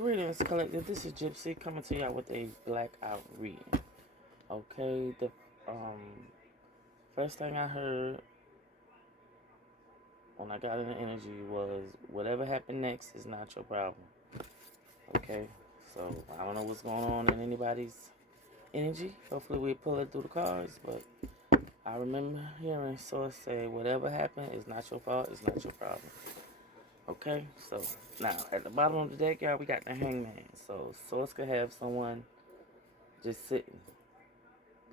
Greetings, collective. This is Gyp-C coming to y'all with a blackout reading. Okay, the first thing I heard when I got in the energy was whatever happened next is not your problem. Okay, so I don't know what's going on in anybody's energy. Hopefully we pull it through the cards, but I remember hearing Source say whatever happened is not your fault, it's not your problem. Okay, so now at the bottom of the deck, y'all, we got the Hangman. So Source could have someone just sitting.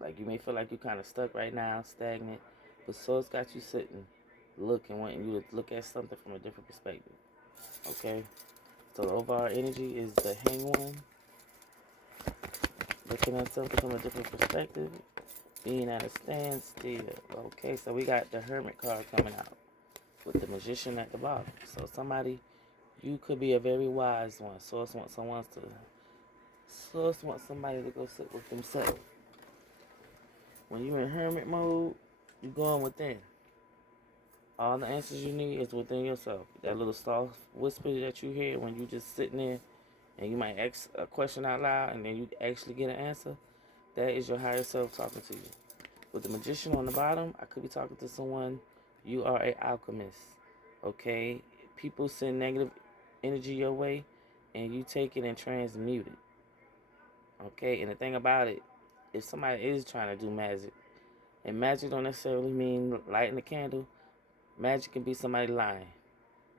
Like, you may feel like you're kind of stuck right now, stagnant, but Source got you sitting, looking, wanting you to look at something from a different perspective. Okay? So the overall energy is the Hang One, looking at something from a different perspective, being at a standstill. Okay, so we got the Hermit card coming out with the Magician at the bottom. So somebody, you could be a very wise one. Source wants somebody to go sit with themselves. When you're in hermit mode, you're going within. All the answers you need is within yourself. That little soft whisper that you hear when you just sitting there and you might ask a question out loud and then you actually get an answer, that is your higher self talking to you. With the Magician on the bottom, I could be talking to someone. You are an alchemist, okay? People send negative energy your way and you take it and transmute it, okay? And the thing about it, if somebody is trying to do magic, and magic don't necessarily mean lighting a candle. Magic can be somebody lying,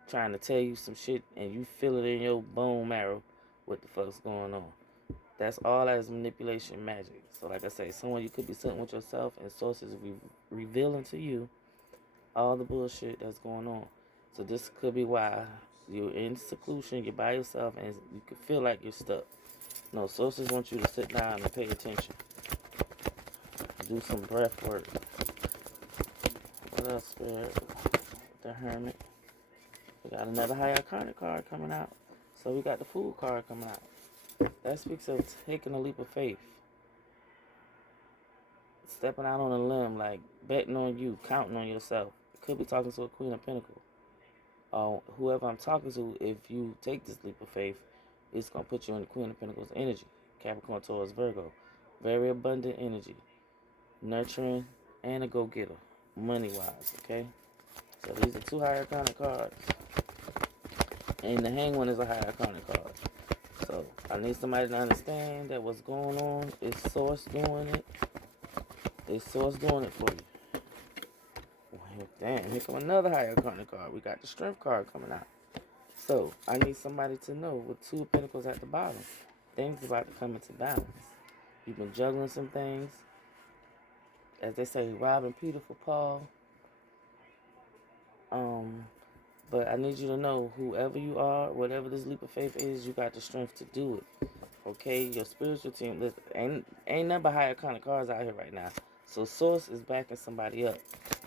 trying to tell you some shit, and you feel it in your bone marrow what the fuck's going on. That's all that is manipulation magic. So like I say, someone you could be sitting with yourself, and sources revealing to you all the bullshit that's going on. So this could be why you're in seclusion, you're by yourself, and you could feel like you're stuck. No, sources want you to sit down and pay attention. Do some breath work. What else, Spirit? The Hermit. We got another High Arcana card coming out. So we got the Fool card coming out. That speaks of taking a leap of faith. Stepping out on a limb, like betting on you, counting on yourself. Could be talking to a Queen of Pentacles. Whoever I'm talking to, if you take this leap of faith, it's going to put you in the Queen of Pentacles energy. Capricorn, Taurus, Virgo. Very abundant energy. Nurturing and a go-getter. Money-wise, okay? So these are two High Arcana cards. And the Hang One is a High Arcana card. So I need somebody to understand that what's going on is Source doing it. It's Source doing it for you. Well, damn, here come another High Arcana card. We got the Strength card coming out. So I need somebody to know with two Pentacles at the bottom, things about to come into balance. You've been juggling some things. As they say, robbing Peter for Paul. But I need you to know, whoever you are, whatever this leap of faith is, you got the strength to do it. Okay? Your spiritual team, listen, ain't nothing but higher kind of cards out here right now. So Source is backing somebody up.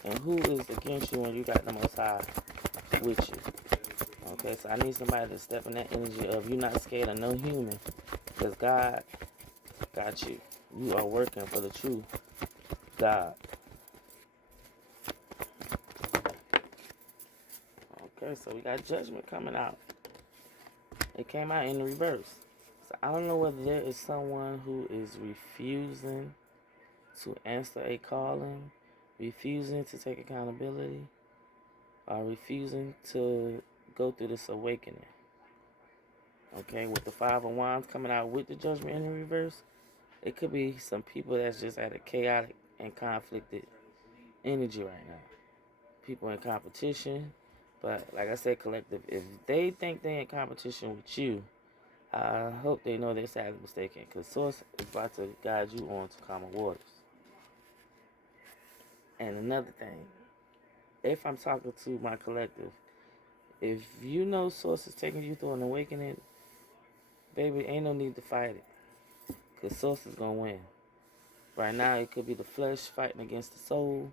And who is against you when you got the Most High with you? Okay, so I need somebody to step in that energy of you're not scared of no human. Because God got you. You are working for the true God. Okay, so we got Judgment coming out. It came out in the reverse. So I don't know whether there is someone who is refusing to answer a calling, refusing to take accountability, or refusing to go through this awakening. Okay, with the Five of Wands coming out with the Judgment in the reverse, it could be some people that's just at a chaotic and conflicted energy right now. People in competition. But like I said, collective, if they think they're in competition with you, I hope they know they're sadly mistaken, because Source is about to guide you on to calmer waters. And another thing, if I'm talking to my collective, if you know Source is taking you through an awakening, baby, ain't no need to fight it, because Source is going to win. Right now, it could be the flesh fighting against the soul.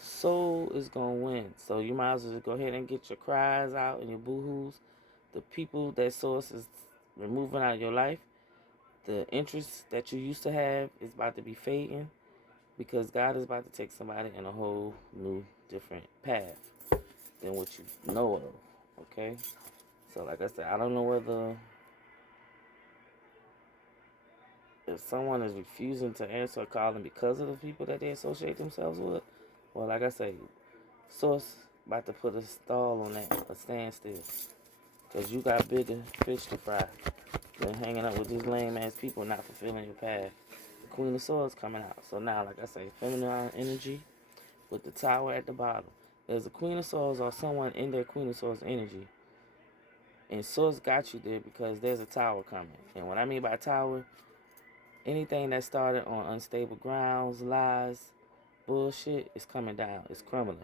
Soul is going to win. So you might as well just go ahead and get your cries out and your boo-hoos. The people that Source is removing out of your life, the interests that you used to have is about to be fading, because God is about to take somebody in a whole new, different path than what you know of, okay? So like I said, I don't know whether if someone is refusing to answer a calling because of the people that they associate themselves with, well, like I say, Source about to put a stall on that, a standstill. Because you got bigger fish to fry than hanging up with these lame ass people not fulfilling your path. The Queen of Swords coming out. So now, like I say, feminine energy with the Tower at the bottom. There's a Queen of Swords or someone in their Queen of Swords energy. And Swords got you there because there's a tower coming. And what I mean by tower, anything that started on unstable grounds, lies, bullshit, is coming down. It's crumbling.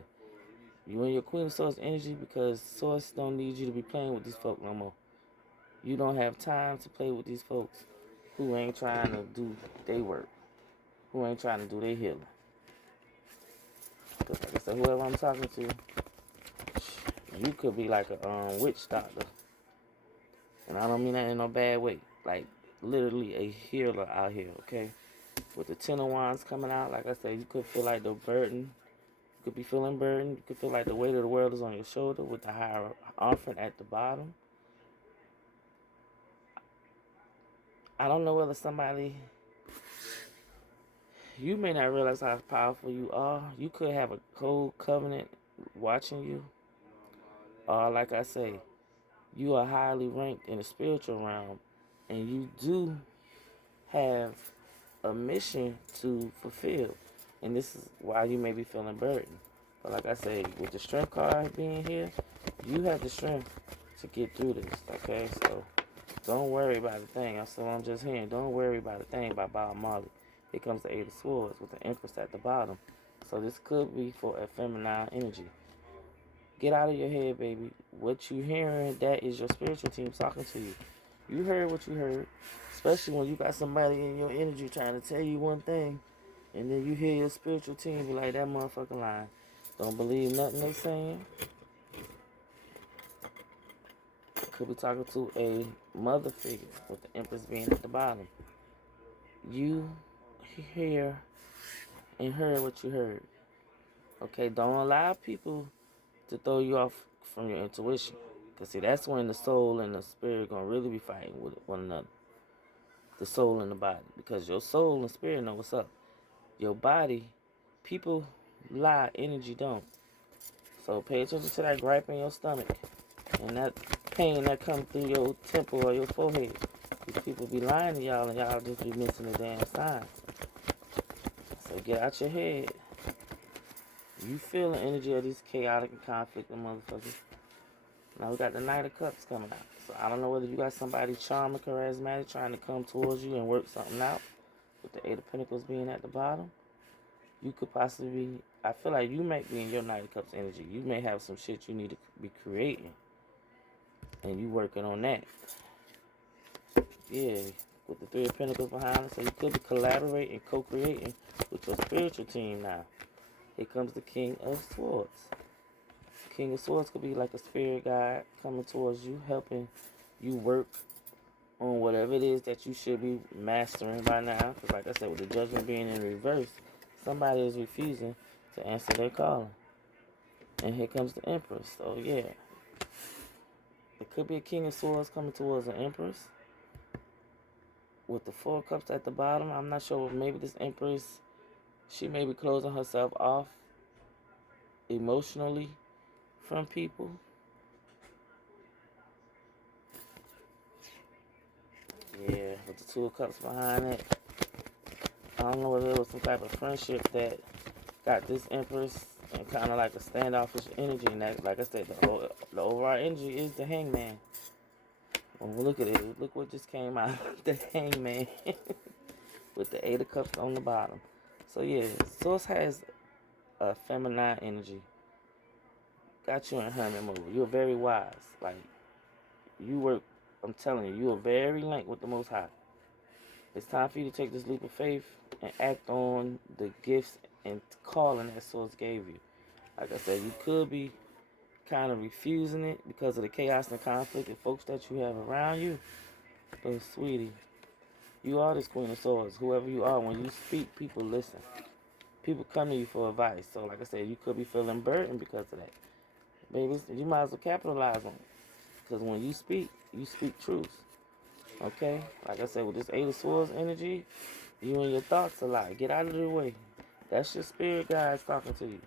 You in your Queen of Swords energy because Source don't need you to be playing with these folk no more. You don't have time to play with these folks who ain't trying to do their work, who ain't trying to do their healing. Because like I said, whoever I'm talking to, you could be like a witch doctor. And I don't mean that in no bad way. Like, literally a healer out here, okay? With the Ten of Wands coming out, like I said, you could feel like the burden. You could be feeling burdened. You could feel like the weight of the world is on your shoulder with the higher offering at the bottom. I don't know whether somebody... You may not realize how powerful you are. You could have a whole covenant watching you. Or, like I say, you are highly ranked in the spiritual realm. And you do have a mission to fulfill. And this is why you may be feeling burdened. But like I say, with the strength card being here, you have the strength to get through this, okay? So don't worry about a thing. That's what I'm just hearing. Don't worry about a thing by Bob Marley. Here comes the Eight of Swords with the Empress at the bottom. So this could be for a feminine energy. Get out of your head, baby. What you hearing, that is your spiritual team talking to you. You heard what you heard. Especially when you got somebody in your energy trying to tell you one thing, and then you hear your spiritual team be like, that motherfucking line. Don't believe nothing they saying. Could be talking to a mother figure with the Empress being at the bottom. You hear and heard what you heard. Okay, don't allow people to throw you off from your intuition. Because, see, that's when the soul and the spirit are going to really be fighting with one another. The soul and the body. Because your soul and spirit know what's up. Your body, people lie, energy don't. So pay attention to that gripe in your stomach and that pain that comes through your temple or your forehead. These people be lying to y'all and y'all just be missing the damn signs. So get out your head. You feel the energy of these chaotic and conflicting motherfuckers. Now we got the Knight of Cups coming out. So I don't know whether you got somebody charming, charismatic, trying to come towards you and work something out. With the Eight of Pentacles being at the bottom. You could possibly be, I feel like you might be in your Knight of Cups energy. You may have some shit you need to be creating. And you working on that. Yeah, with the Three of Pentacles behind it. So you could be collaborating, co-creating with your spiritual team now. Here comes the King of Swords. King of Swords could be like a spirit guide coming towards you, helping you work on whatever it is that you should be mastering by now. Because like I said, with the Judgment being in reverse, somebody is refusing to answer their calling. And here comes the Empress. So yeah, it could be a King of Swords coming towards an Empress. With the Four of Cups at the bottom, I'm not sure. Maybe this Empress, she may be closing herself off emotionally from people. Yeah, with the Two of Cups behind it. I don't know whether it was some type of friendship that got this Empress and kind of like a standoffish energy. And that, like I said, the overall energy is the Hangman. When we look at it, look what just came out. The Hangman. With the Eight of Cups on the bottom. So yeah, Source has a feminine energy. Got you in hermit mode. You're very wise. Like, you work, I'm telling you, you are very linked with the Most High. It's time for you to take this leap of faith and act on the gifts and calling that Source gave you. Like I said, you could be kind of refusing it because of the chaos and conflict and folks that you have around you. But sweetie, you are this Queen of Swords. Whoever you are, when you speak, people listen. People come to you for advice. So like I said, you could be feeling burdened because of that. Baby, you might as well capitalize on it. Because when you speak truth. Okay? Like I said, with this Eight of Swords energy, you and your thoughts a lot. Get out of the way. That's your spirit guides talking to you.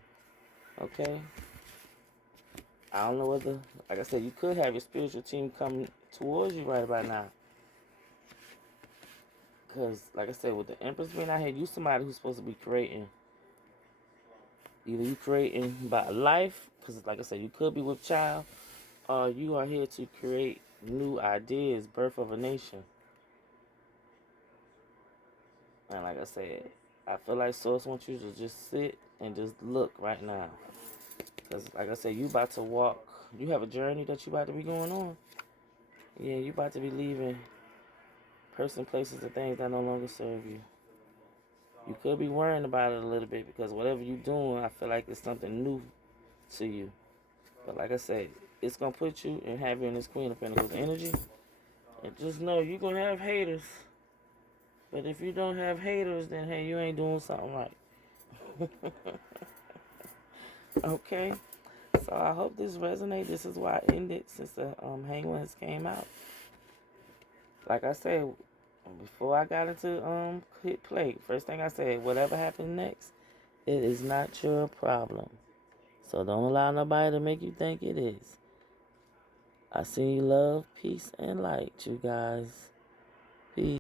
Okay? I don't know whether, like I said, you could have your spiritual team come towards you right about now. Because, like I said, with the Empress being out here, you somebody who's supposed to be creating. Either you creating about life, because like I said, you could be with child, or you are here to create new ideas, birth of a nation. And like I said, I feel like Source wants you to just sit and just look right now. Because like I said, you about to walk. You have a journey that you about to be going on. Yeah, you about to be leaving person, places, and things that no longer serve you. You could be worrying about it a little bit because whatever you're doing, I feel like it's something new to you. But like I said, it's going to put you and have you in this Queen of Pentacles energy. And just know you're going to have haters. But if you don't have haters, then hey, you ain't doing something right. Okay? So I hope this resonates. This is why I ended since the Hangman has came out. Like I said, before I got into hit play, first thing I said, whatever happens next, it is not your problem. So don't allow nobody to make you think it is. I send you love, peace, and light, you guys. Peace.